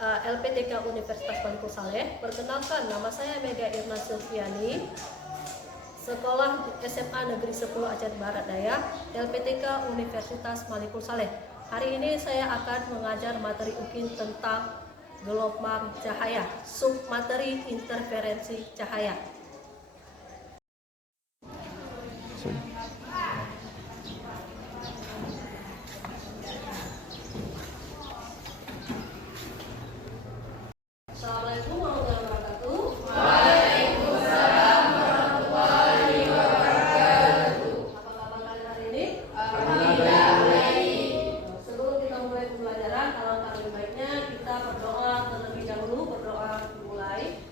LPTK Universitas Malikul Saleh. Perkenalkan, nama saya Mega Irna Silviani, Sekolah SMA Negeri 10 Aceh Barat Daya, LPTK Universitas Malikul Saleh. Hari ini saya akan mengajar materi UKIN tentang gelombang cahaya, submateri interferensi cahaya. Assalamualaikum warahmatullahi wabarakatuh. Waalaikumsalam warahmatullahi wabarakatuh. Apa kabar kalian hari ini? Alhamdulillah baik. Sebelum kita mulai pembelajaran, kalau lebih baiknya kita berdoa terlebih dahulu. Berdoa dimulai.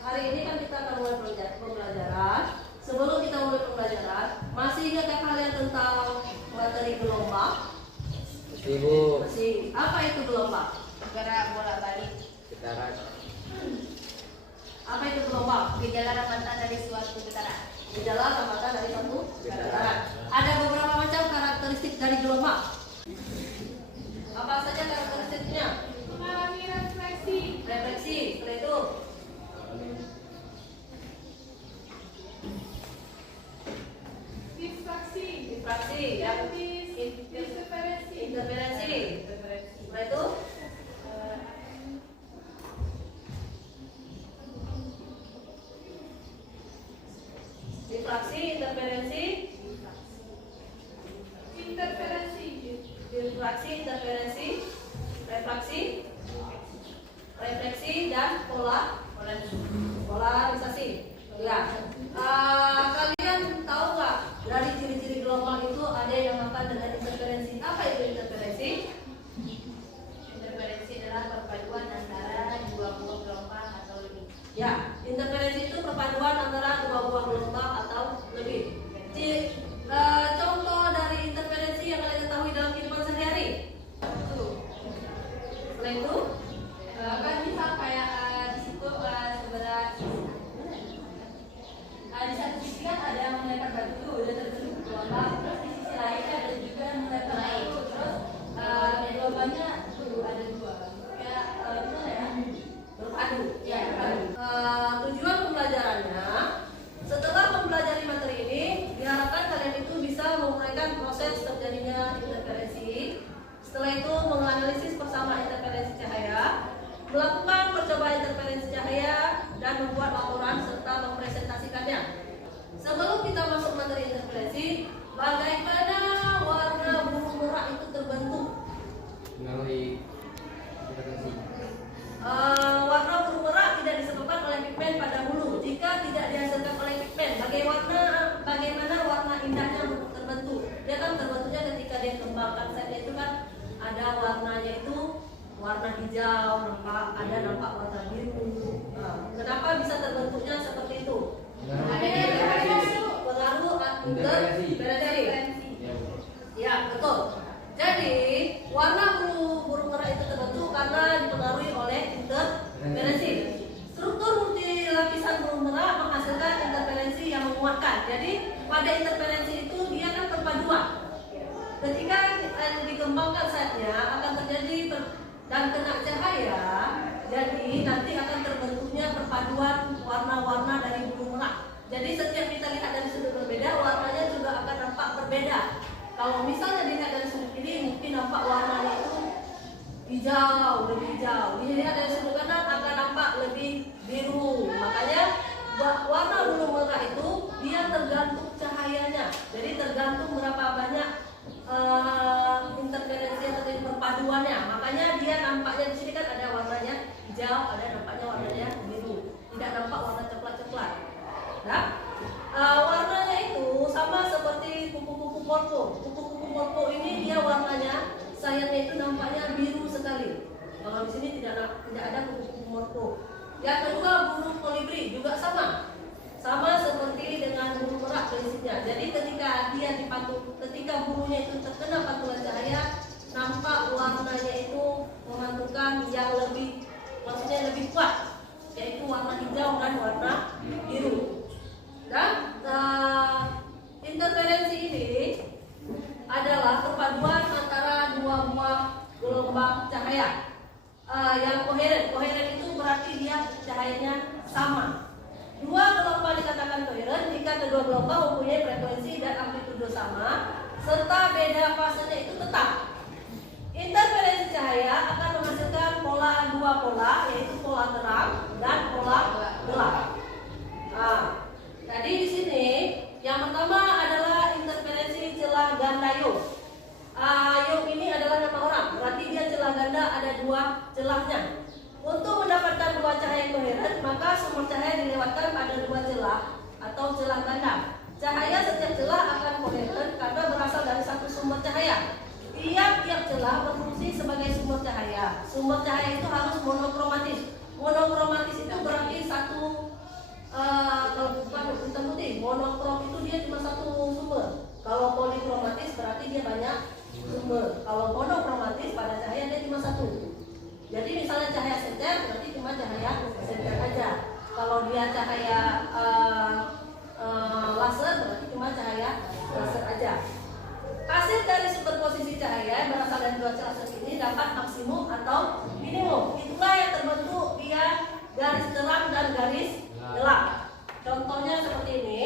Hari ini kan kita akan mulai pembelajaran. Sebelum kita mulai pembelajaran, masih ingatkah kalian tentang materi gelombang? Ibu. Masih. Apa itu gelombang? Gerak bolak-balik. Getaran. Apa itu gelombang? Gejala rambatan dari suatu getaran. Gejala rambatan dari suatu getaran. Ada beberapa macam karakteristik dari gelombang. Apa saja karakteristiknya? Mengalami refleksi. Refleksi. Setelah itu Difraksi. difraksi. Yang Interferensi. interferensi. Setelah itu difraksi, interferensi, Interferensi. difraksi, interferensi, refraksi, refleksi, dan polarisasi. Ya, kalian tahu nggak dari ciri-ciri gelombang itu ada yang akan dengan interferensi? Apa itu interferensi? Interferensi adalah perpaduan antara dua buah gelombang atau lebih. Ya, interferensi itu perpaduan antara dua buah gelombang atau lebih. Contoh dari interferensi yang kalian ketahui dalam kehidupan sehari-hari. Setelah itu, Kan misal kayak di situ sebelah di satu sisi kan ada yang melempar batu tuh, udah terbentuk gelombang. Terus di sisi lain ada juga yang melempar batu. Terus gelombangnya tuh ada dua. Kayak gimana ya? berpadu. Ya, berpadu. Tujuan pembelajarannya, setelah mempelajari materi ini, diharapkan kalian itu bisa menguraikan proses terjadinya interferensi. Setelah itu menganalisis bersama interferensi cahaya, melakukan percobaan interferensi cahaya, dan membuat laporan serta mempresentasikannya. Sebelum kita masuk materi interferensi, bagaimana warna burung merak itu terbentuk? Melalui interferensi. Warna burung merak tidak disebabkan oleh pigmen pada bulu. Jika tidak dihasilkan oleh pigmen, bagaimana warna indahnya terbentuk? Dia kan terbentuknya ketika dia kembangkan sayapnya itu kan ada warnanya itu warna hijau, nampak warna biru. Kenapa bisa terbentuknya seperti itu? Ada interferensi. Pengaruh interferensi. Ya, betul. Jadi warna burung merak itu terbentuk karena dipengaruhi oleh interferensi. Struktur multi lapisan burung merak menghasilkan interferensi yang menguatkan. Jadi pada interferensi itu dia kan perpaduan. Ketika dikembangkan sayapnya akan terjadi dan kena cahaya, jadi nanti akan terbentuknya perpaduan warna-warna dari burung merak. Jadi setiap kita lihat dari sudut berbeda, warnanya juga akan nampak berbeda. Kalau misalnya dilihat dari sudut kiri, mungkin nampak warnanya itu hijau, lebih hijau. Dilihat dari sudut kanan akan nampak lebih biru. Makanya warna burung merak itu dia tergantung cahayanya. Jadi tergantung berapa banyak interferensi atau perpaduannya. Makanya dia nampaknya di sini kan ada warnanya hijau, ada nampaknya warnanya biru. Tidak nampak warna coklat-coklat. Nah, warnanya itu sama seperti kupu-kupu morpho. Kupu-kupu morpho ini dia warnanya sayapnya itu nampaknya biru sekali. Kalau di sini tidak ada kupu-kupu morpho. Yang kedua burung kolibri juga sama seperti dengan burung merak prinsipnya. Jadi ketika burungnya itu terkena pantulan cahaya, nampak warnanya itu memantulkan yang lebih kuat, yaitu warna hijau dan warna biru. Dan interferensi ini adalah perpaduan antara dua buah gelombang cahaya yang koheren. Koheren itu berarti dia cahayanya sama. Dua gelombang dikatakan koheren jika kedua gelombang mempunyai frekuensi dan amplitudo sama serta beda fasenya itu tetap. Interferensi cahaya akan menghasilkan dua pola, yaitu pola terang dan pola gelap. Nah, jadi di sini yang pertama adalah interferensi celah ganda ion. Ion ini adalah nama orang, berarti dia celah ganda ada dua celahnya. Untuk mendapatkan dua cahaya koheren, maka sumber cahaya dilewatkan pada dua celah atau celah ganda. Cahaya setiap celah akan koheren karena berasal dari satu sumber cahaya. Tiap celah berfungsi sebagai sumber cahaya. Sumber cahaya itu harus monokromatis. Monokromatis itu berarti satu, kalau bukan hitam putih, monokrom itu dia cuma satu sumber. Kalau polikromatis berarti dia banyak sumber. Kalau monokromatis pada cahaya dia cuma satu. Jadi misalnya cahaya senter berarti cuma cahaya senter aja. Kalau dia cahaya laser berarti cuma cahaya laser aja. Hasil dari superposisi cahaya berasal dari dua celah ini dapat maksimum atau minimum. Itulah yang terbentuk dia garis terang dan garis gelap. Contohnya seperti ini.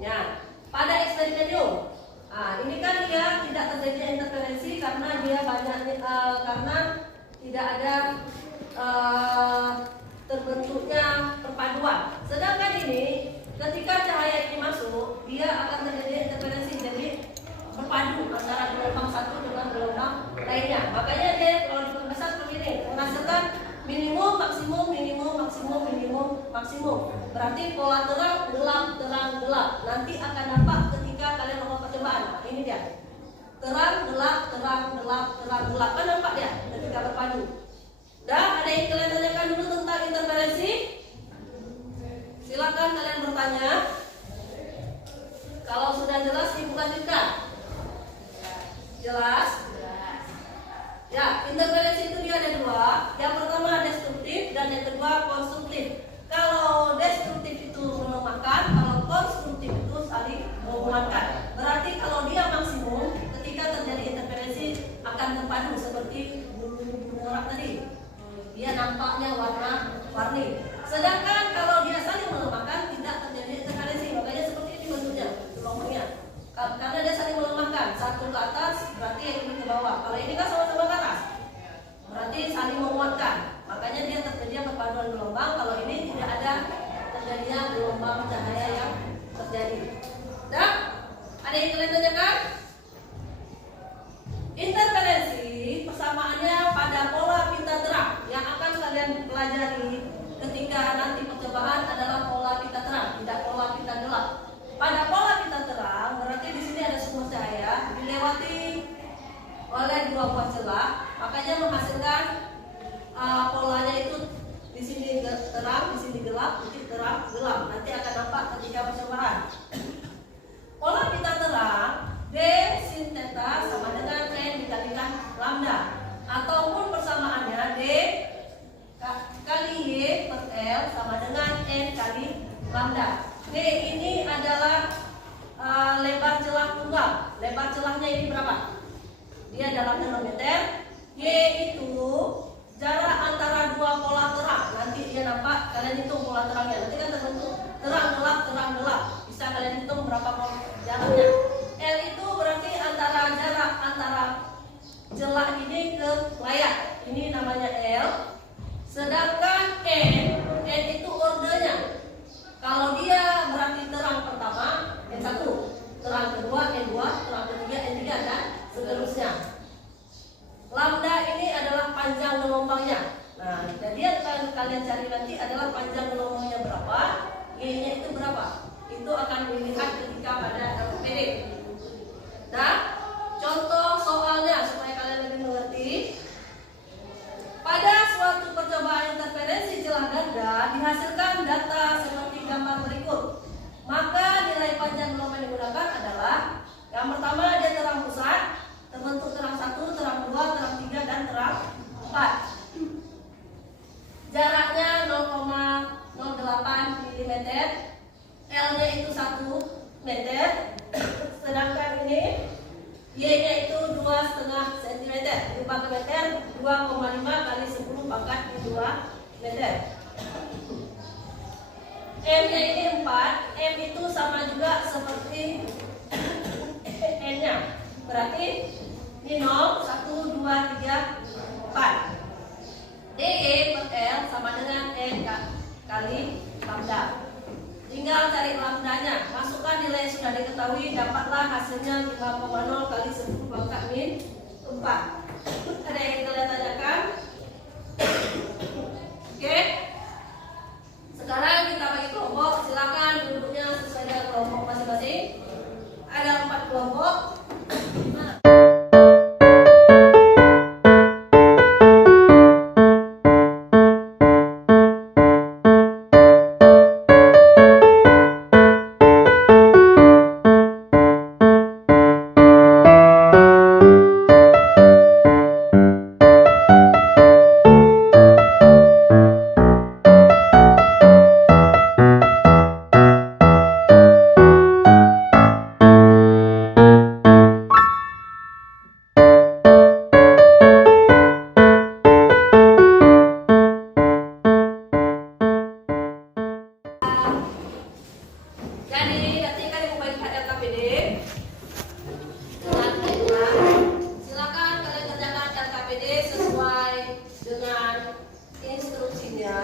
Ya, pada eksperimen Young. Nah, ini kan dia tidak terjadi interferensi karena dia karena tidak ada terbentuknya perpaduan. Sedangkan ini ketika cahaya ini masuk, dia akan terjadi interferensi, jadi berpadu antara gelombang satu dengan gelombang lainnya. Makanya dia kalau diperbesar seperti ini, menghasilkan minimum, maksimum, minimum, maksimum, minimum, maksimum. Berarti pola terang, gelap. Nanti akan nampak ketika kalian melakukan percobaan. Ini dia. Terang, gelap. Kan nampak dia ketika berpadu. Dah, ada yang kalian tanyakan dulu tentang interferensi? Silakan kalian bertanya. Kalau sudah jelas, ibu lanjutkan. Jelas? Ya, interferensi itu dia ada dua. Yang pertama destruktif dan yang kedua konstruktif. Kalau destruktif itu melemahkan, kalau konstruktif itu saling menguatkan. Berarti kalau dia maksimum, ketika terjadi interferensi akan terpadu seperti burung merak tadi. Dia nampaknya warna-warni. Sedangkan kalau dia saling melemahkan, tidak terjadi interferensi. Makanya seperti ini bentuknya, gelombangnya. Karena dia saling melemahkan, satu ke atas berarti yang ini ke bawah. Kalau ini kan sama-sama ke atas, berarti saling menguatkan. Makanya dia terjadi perpaduan gelombang. Kalau ini tidak ada terjadinya gelombang cahaya yang terjadi. Dah, ada yang kalian tanyakan? Interferensi persamaannya pada pola pita terang yang akan kalian pelajari ketika nanti percobaan adalah pola pita terang, tidak pola pita gelap. Pada pola pita terang berarti di sini ada sumber cahaya dilewati oleh dua buah celah, makanya menghasilkan polanya itu di sini terang, di sini gelap, di sini terang, gelap. Nanti akan nampak ketika percobaan. Pola pita terang D sin theta sama dengan N dikalikan lambda, ataupun persamaannya D kali Y per L sama dengan N kali lambda. D ini adalah lebar celah tunggal. Lebar celahnya ini berapa? Dia dalam nanometer. Y itu jarak antara dua pola terang. Nanti dia nampak, kalian hitung pola terangnya. Nanti kan terbentuk terang gelap. Bisa kalian hitung berapa pola jaraknya. L itu berarti jarak antara celah ini ke layar. Ini namanya L. Sedangkan N itu ordenya. Kalau seterusnya. Lambda ini adalah panjang gelombangnya. Nah, jadi yang kalian cari nanti adalah panjang gelombangnya berapa, Y-nya itu berapa. Itu akan dilihat ketika pada LPD. Nah, contoh soalnya supaya kalian lebih mengerti. Pada suatu percobaan interferensi celah ganda dihasilkan data seperti gambar berikut. Maka nilai panjang gelombang yang digunakan adalah yang pertama dia terang pusat, terbentuk terang 1, terang 2, terang 3, dan terang 4. Jaraknya 0,08 mm, L-nya itu 1 meter, sedangkan ini Y-nya itu 2,5 cm. Di pangkat meter 2,5 kali 10 pangkat 2 meter. M-nya ini 4, M itu sama juga seperti N-nya. Berarti ini 0, 1, 2, 3, 4. DE per L sama dengan N kali lambda. Tinggal cari lambdanya, masukkan nilai yang sudah diketahui, dapatlah hasilnya 5,0 kali 10 pangkat min 4. Ada yang kalian tanyakan? Oke. Sekarang kita bagi kelompok, silakan duduknya sesuai dengan kelompok masing-masing. Ada 4 kelompok. Jadi nanti kalian membagikan LKPD dengan diagram. Silakan kalian kerjakan LKPD sesuai dengan instruksinya.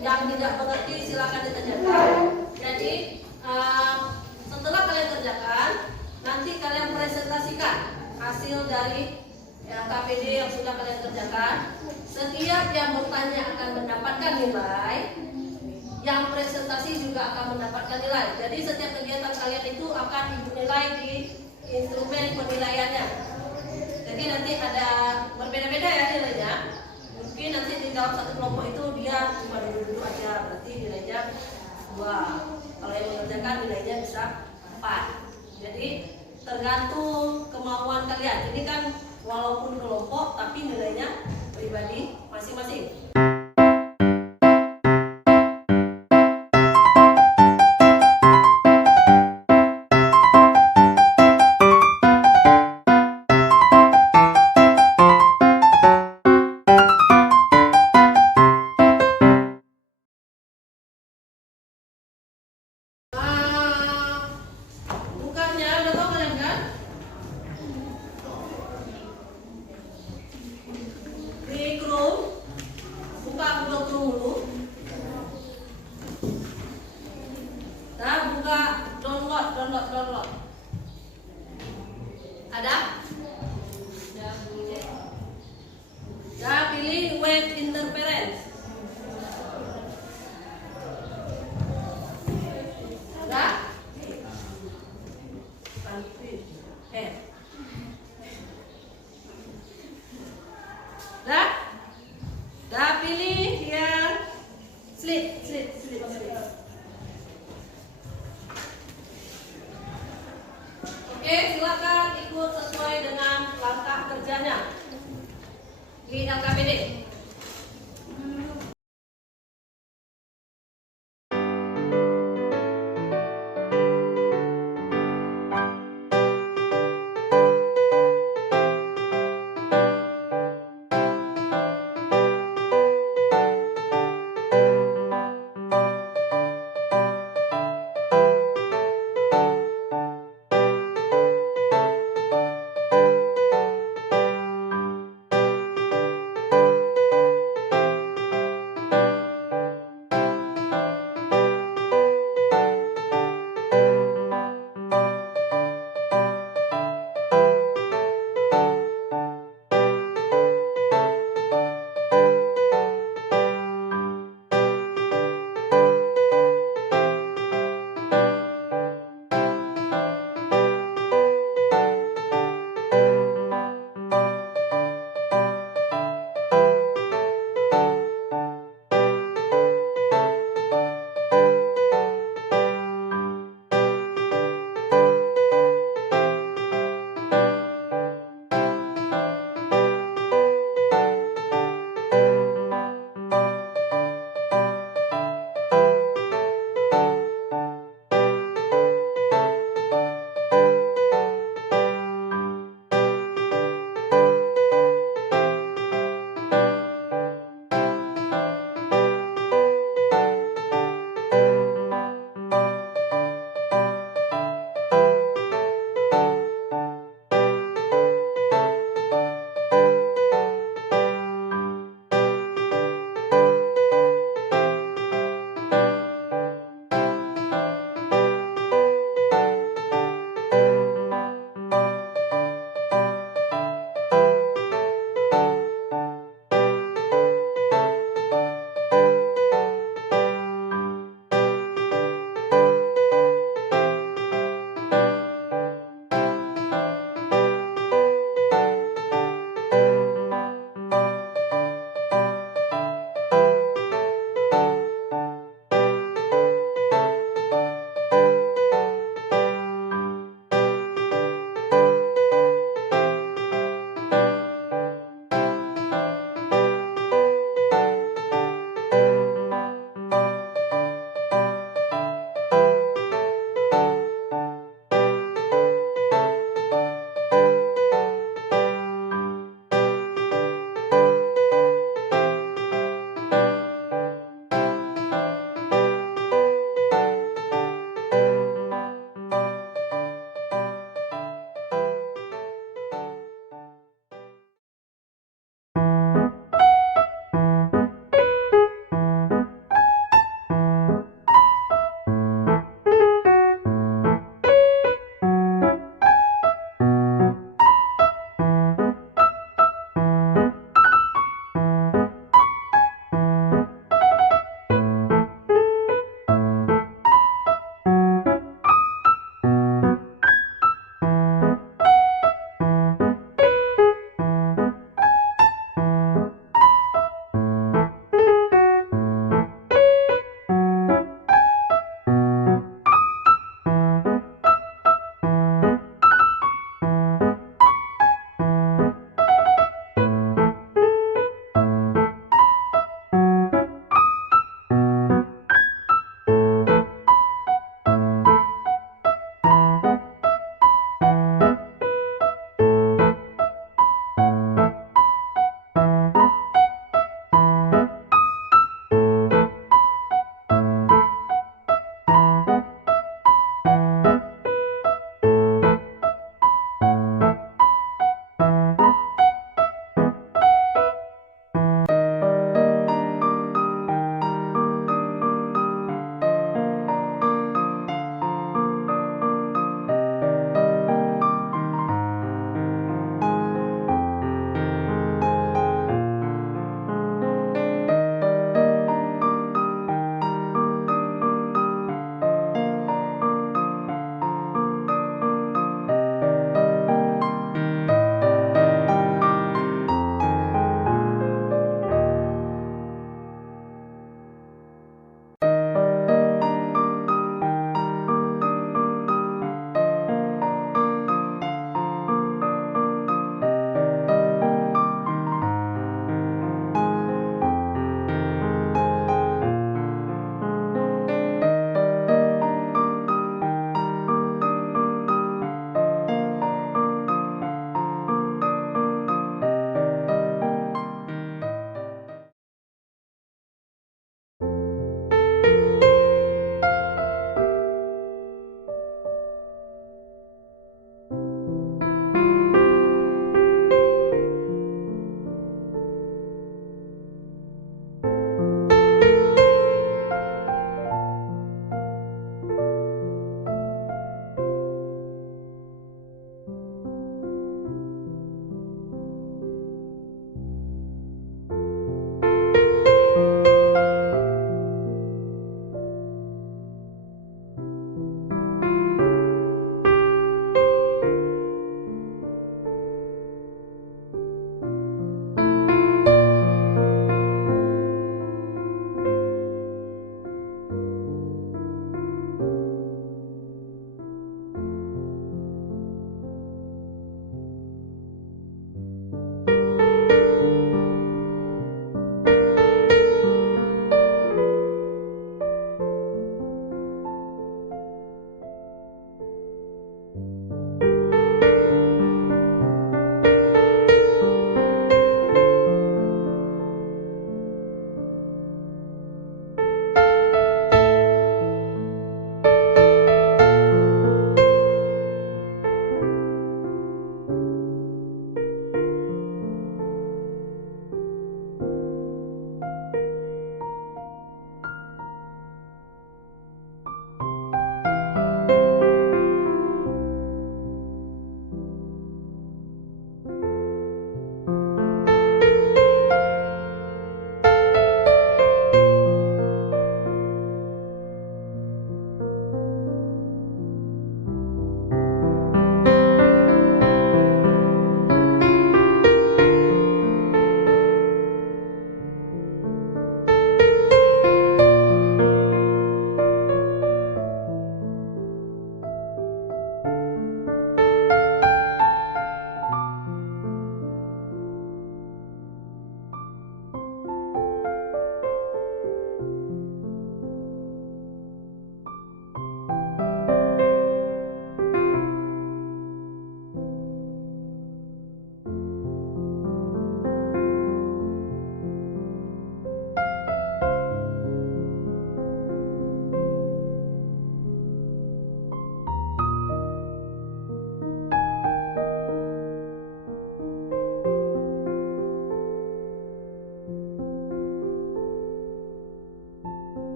Yang tidak mengerti silakan ditanyakan. Jadi setelah kalian kerjakan, nanti kalian presentasikan hasil dari LKPD yang sudah kalian kerjakan. Setiap yang bertanya akan mendapatkan nilai, yang presentasi juga akan mendapatkan nilai. Jadi setiap kegiatan kalian itu akan dinilai di instrumen penilaiannya. Jadi nanti ada berbeda-beda ya nilainya. Mungkin nanti di dalam satu kelompok itu dia cuma duduk aja, berarti nilainya 2. Kalau yang mengerjakan nilainya bisa 4. Jadi tergantung kemauan kalian. Ini kan walaupun kelompok tapi nilainya pribadi masing-masing. Bukannya udah tahu kalian kan? Di Chrome, buka Google Chrome dulu. Nah, buka download. Ada? Nah, pilih wave interference. Ada? Dah pilih yang slit. Oke, silakan ikut sesuai dengan langkah kerjanya di LKPD.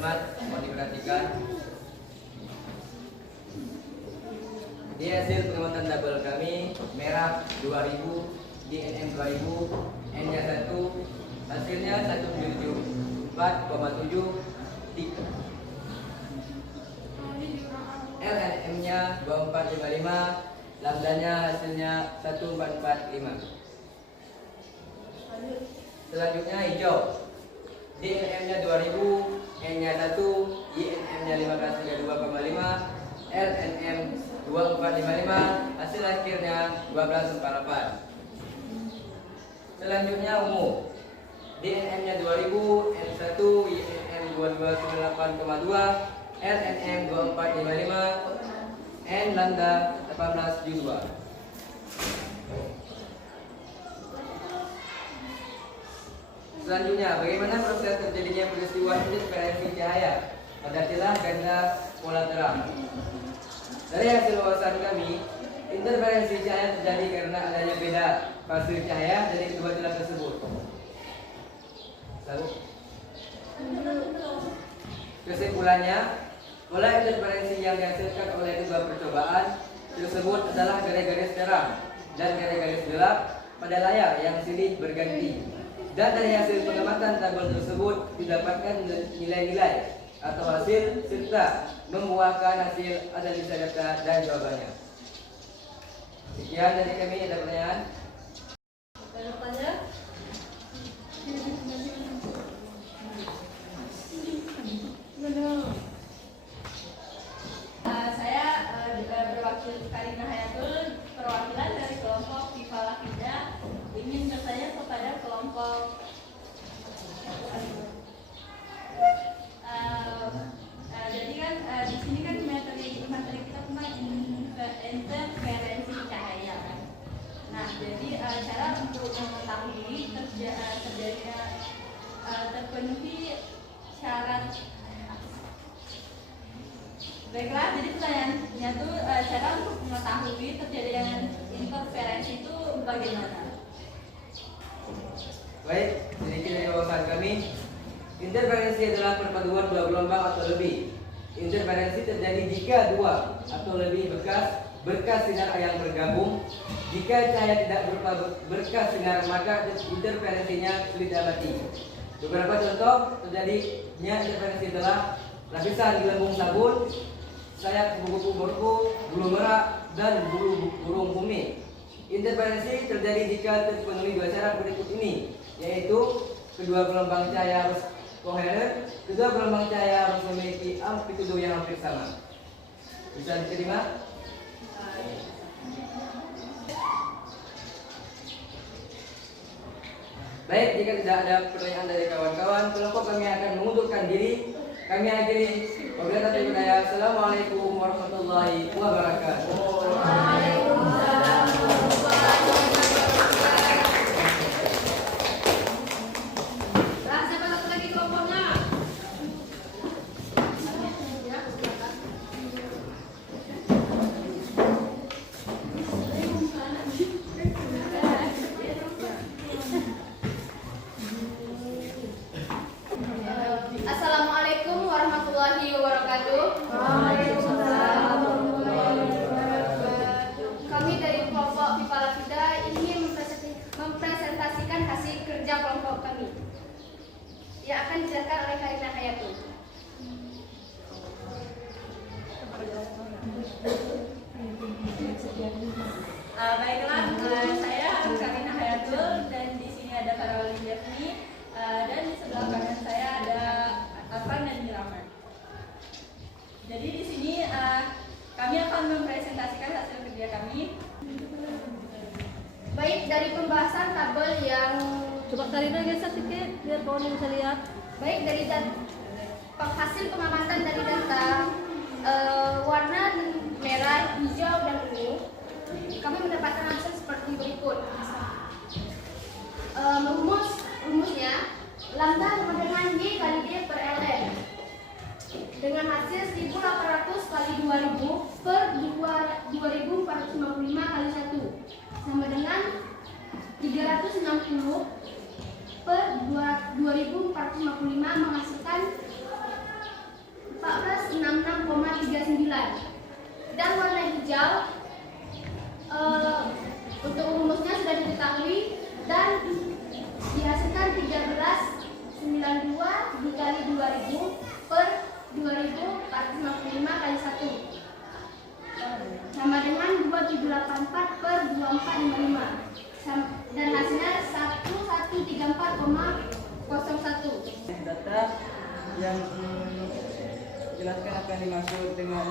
cermat, mohon diperhatikan. Di hasil pengamatan tabel kami, merah 2000, DNM 2000, N-nya 1, hasilnya 174,7, LNM-nya 2455, lambdanya hasilnya 1445. Selanjutnya hijau, DNM-nya 2000, N-nya 1, INM-nya 1532,5, LNM 2455, hasil akhirnya 1248. Selanjutnya ungu, DNM-nya 2000, N1, INM 2298,2, LNM 2455, N lambda 1872. Selanjutnya, bagaimana proses terjadinya peristiwa interferensi cahaya pada celah ganda pola terang? Dari hasil wawasan kami, interferensi cahaya terjadi karena adanya beda fase cahaya dari kedua celah tersebut. Lalu, kesimpulannya, pola interferensi yang dihasilkan oleh kedua percobaan tersebut adalah garis-garis terang dan garis-garis gelap pada layar yang silih berganti. Dan dari hasil pengamatan tabel tersebut didapatkan nilai-nilai atau hasil serta membuahkan hasil analisa data dan jawabannya. Sekian dari kami, ada pertanyaan? Saya berwakil Karina Hayatul, perwakilan dari kelompok Viva Lakidah, ingin bertanya kepada kelompok jadi kan di sini kan materi kita tentang interferensi cahaya kan. Nah, jadi cara untuk mengetahui terpenuhi syarat. Baiklah, jadi pertanyaannya tuh cara untuk mengetahui terjadinya interferensi itu bagaimana? Baik, sedikit dari wawasan kami. Interferensi adalah perpaduan dua gelombang atau lebih. Interferensi terjadi jika dua atau lebih berkas sinar yang bergabung. Jika cahaya tidak berupa berkas sinar, maka interferensinya sulit diamati. Beberapa contoh terjadinya interferensi adalah lapisan gelembung sabun, sayap kupu-kupu borku, bulu merak, dan bulu burung bumi. Interferensi terjadi jika terpenuhi dua syarat berikut ini, yaitu kedua gelombang cahaya harus koheren, kedua gelombang cahaya harus memiliki amplitudo yang hampir sama. Bisa diterima? Baik, jika tidak ada pertanyaan dari kawan-kawan, kelompok kami akan mengundurkan diri. Kami akhiri. Wabillahi taufiq. Assalamualaikum warahmatullahi wabarakatuh. Waalaikumsalam warahmatullahi wabarakatuh. Siapa satu lagi kelompoknya? Assalamualaikum warahmatullahi wabarakatuh. Waalaikumsalam warahmatullahi wabarakatuh. Kami dari kelompok Viva Lakidah ingin mempresentasikan hasil kerja kelompok kami yang akan dijelaskan oleh Karina Hayatul. Baiklah, saya Karina Hayatul dan di sini ada Farawali Jafni dan di sebelah kanan saya ada Afan dan Miraman. Jadi di sini kami akan mempresentasikan hasil kerja kami. Baik, dari pembahasan tabel yang Coba Karina geser sedikit biar kawan bisa lihat. baik dari hasil pengamatan dari data warna merah, hijau, dan ungu, kami mendapatkan hasil seperti berikut. Rumusnya lambda sama dengan Y kali D per Ln dengan hasil 1800 kali 2000 per 2455 kali 1 sama dengan 360 per 2455 menghasilkan 2000 per 2455 kali 1 sama dengan 2784 per 2455 dan hasilnya 1134,01. Data yang jelaskan apa yang dimaksud dengan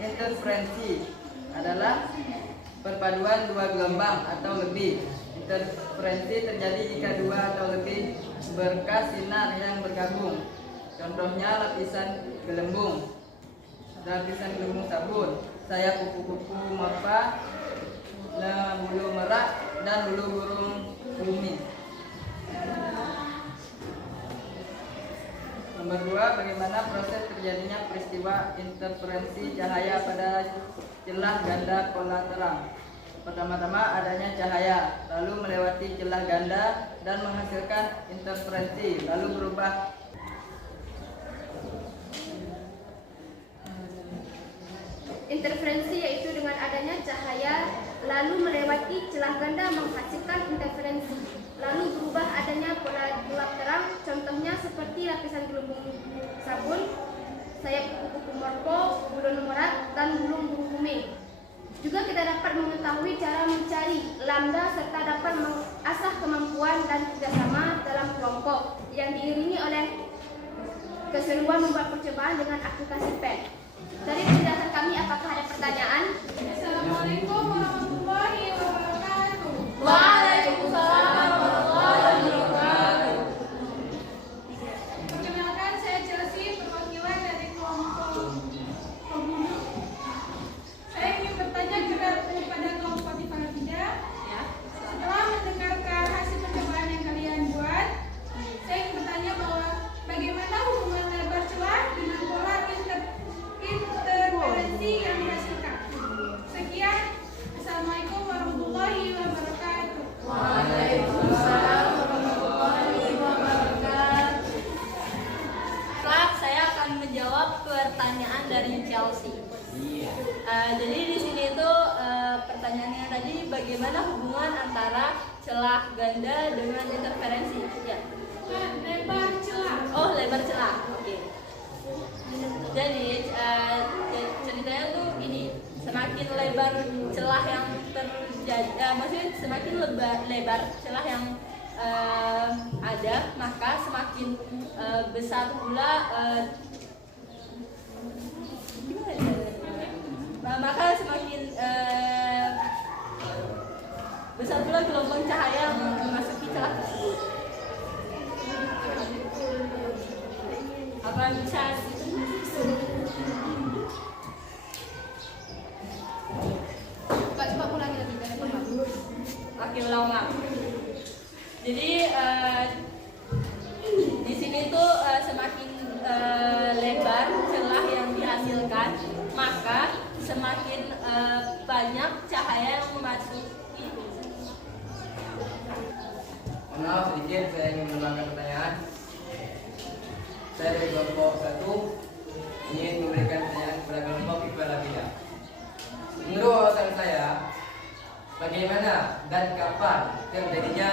interferensi adalah perpaduan dua gelombang atau lebih. Interferensi terjadi jika dua atau lebih berkas sinar yang bergabung. Contohnya lapisan gelembung sabun, sayap kupu-kupu morpha, bulu merak, dan bulu burung bumi. Nomor 2, bagaimana proses terjadinya peristiwa interferensi cahaya pada celah ganda pola terang. Pertama-tama adanya cahaya, lalu melewati celah ganda dan menghasilkan interferensi, lalu berubah interferensi yaitu dengan adanya cahaya lalu melewati celah ganda menghasilkan interferensi, lalu berubah adanya pola gelap terang, contohnya seperti lapisan gelembung sabun, sayap kupu-kupu morpho, bulu merak, dan burung bumi. Juga kita dapat mengetahui cara mencari lambda serta dapat mengasah kemampuan dan kerjasama dalam kelompok yang diiringi oleh keseruan membuat percobaan dengan aplikasi PET. Dari penjelasan kami, apakah ada pertanyaan? Assalamualaikum warahmatullahi wabarakatuh. Waalaikumsalam warahmatullahi wabarakatuh. Perkenalkan, saya Chelsea, perwakilan dari kelompok pembunuh. Saya ingin bertanya kepada kelompok di Farafida. Setelah mendengarkan hasil percobaan yang kalian buat, saya ingin bertanya bahwa bagaimana hubungan lebar celah dengan pola interferensi yang dihasilkan. Sekian, Assalamualaikum warahmatullahi wabarakatuh. Waalaikumsalam warahmatullahi wabarakatuh. Saya akan menjawab pertanyaan dari Chelsea. Jadi di sini itu pertanyaannya tadi bagaimana hubungan antara celah ganda dengan interferensi? Ya. Lebar celah. Oh, lebar celah. Oke. Jadi ceritanya tuh ini, semakin lebar celah yang terjadi, maksudnya semakin lebar celah yang ada, maka semakin besar pula maka semakin besar pula gelombang cahaya yang memasuki celah tersebut. Apa bisa? Coba ulangi lagi dari pertama. Oke, ulang. Jadi di sini tuh semakin lebar celah yang dihasilkan, maka semakin banyak cahaya yang memasuki. Maaf sedikit, saya ingin menambahkan pertanyaan. Saya dari kelompok 1 ingin memberikan pertanyaan kepada kelompok Farafida. Menurut wawasan saya, bagaimana dan kapan terjadinya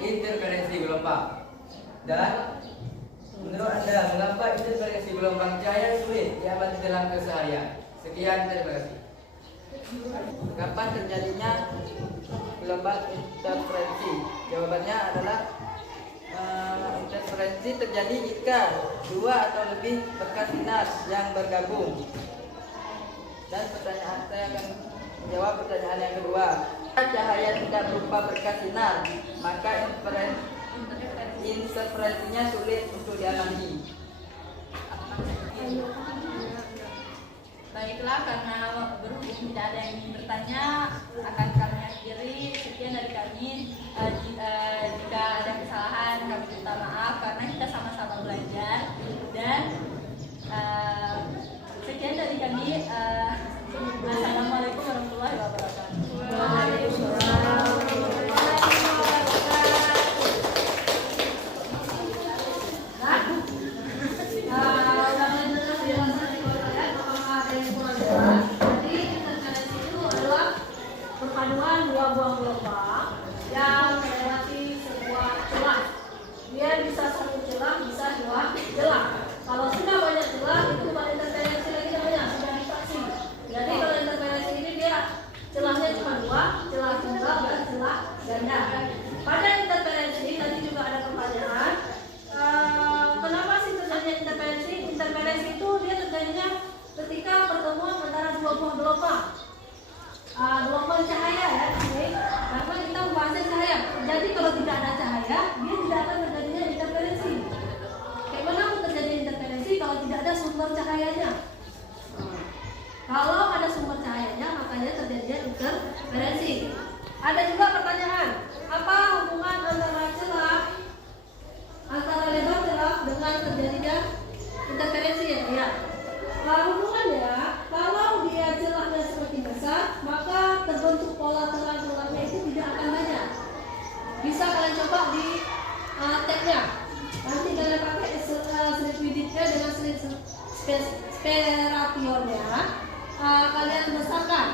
interferensi gelombang? Dan menurut Anda, mengapa interferensi gelombang cahaya sulit diamati dalam keseharian? Sekian, terima kasih. Kapan terjadinya gelombang interferensi? Jawabannya adalah interferensi terjadi jika dua atau lebih berkas sinar yang bergabung. Dan pertanyaan saya akan menjawab pertanyaan yang kedua. Jika cahaya tidak berupa berkas sinar, maka interferensinya sulit untuk diamati. Baiklah, karena berhubung tidak ada yang ingin bertanya, akan kami akhiri. Sekian dari kami. Jika ada kesalahan, kami minta maaf karena kita sama-sama belajar. Dan sekian dari kami. Assalamualaikum warahmatullahi wabarakatuh. Waalaikumsalam warahmatullahi wabarakatuh. Jadi interferensi itu adalah perpaduan dua buah gelombang yang melewati sebuah celah. Dia bisa dengan terjadinya interferensi ya. Ya. Hubungannya, kalau dia celahnya semakin besar, maka terbentuk pola terang-terangnya itu tidak akan banyak. Bisa kalian coba di tabnya. Nanti kalian pakai slit widthnya dengan slit sperationnya, kalian besarkan.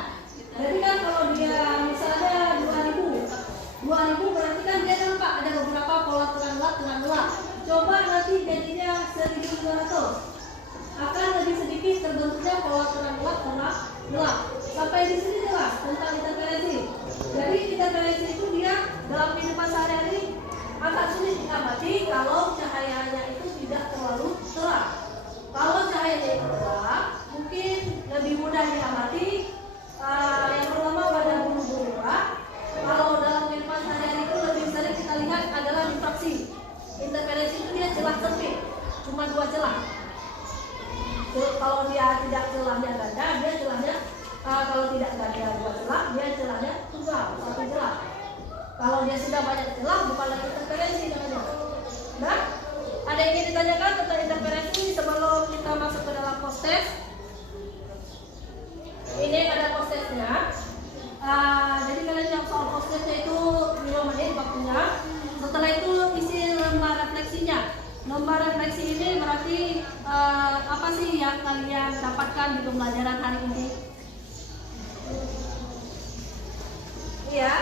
Jadi kan kalau dia misalnya 2000 berarti kan dia nampak ada beberapa pola terang-gelap. Coba nanti jadinya 1200. Akan lebih sedikit terbentuknya pola terang-gelap. Sampai di sini jelas tentang interferensi. Jadi interferensi itu dia dalam kehidupan sehari-hari agak sulit diamati kalau cahayanya itu tidak terlalu terang. Kalau cahayanya itu terang, mungkin lebih mudah diamati. Yang pertama pada bulu-bulu merah. Kalau dalam kehidupan sehari-hari itu lebih sering kita lihat adalah difraksi. Interferensi itu dia celah sempit, cuma 2 celah. Kalau dia tidak celahnya ganda, dia celahnya kalau tidak ganda 2 celah, dia celahnya tunggal 1 celah. Kalau dia sudah banyak celah, bukan lagi interferensi namanya. Nah, ada yang ingin ditanyakan tentang interferensi sebelum kita masuk ke dalam post test? Ini ada post testnya. Jadi kalian jawab soal post testnya itu 5 menit waktunya. Setelah itu isi lembar refleksinya. Lembar refleksi ini berarti apa sih yang kalian dapatkan di pembelajaran hari ini? Iya.